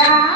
Bye.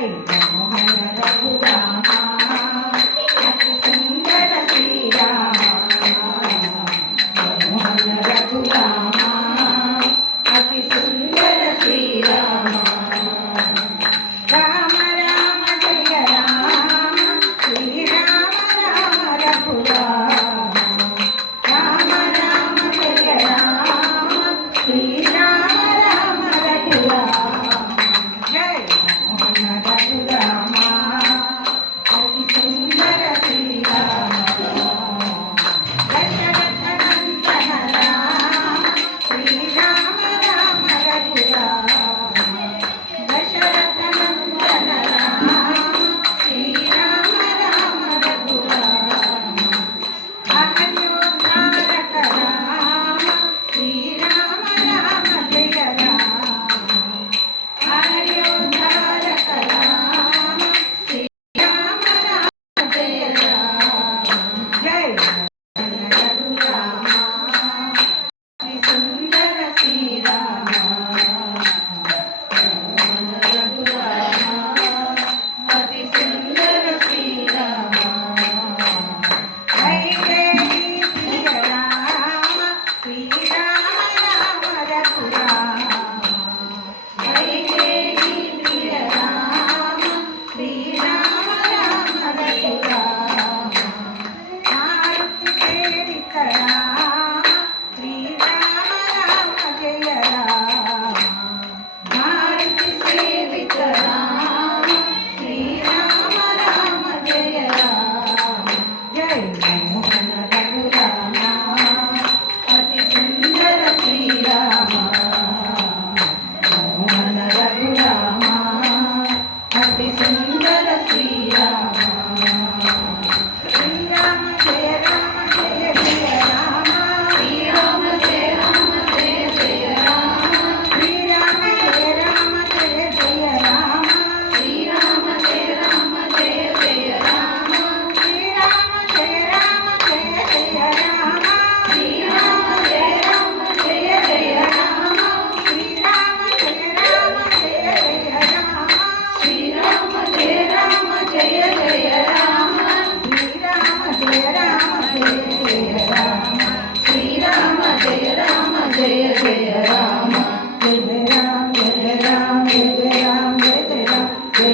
Yang.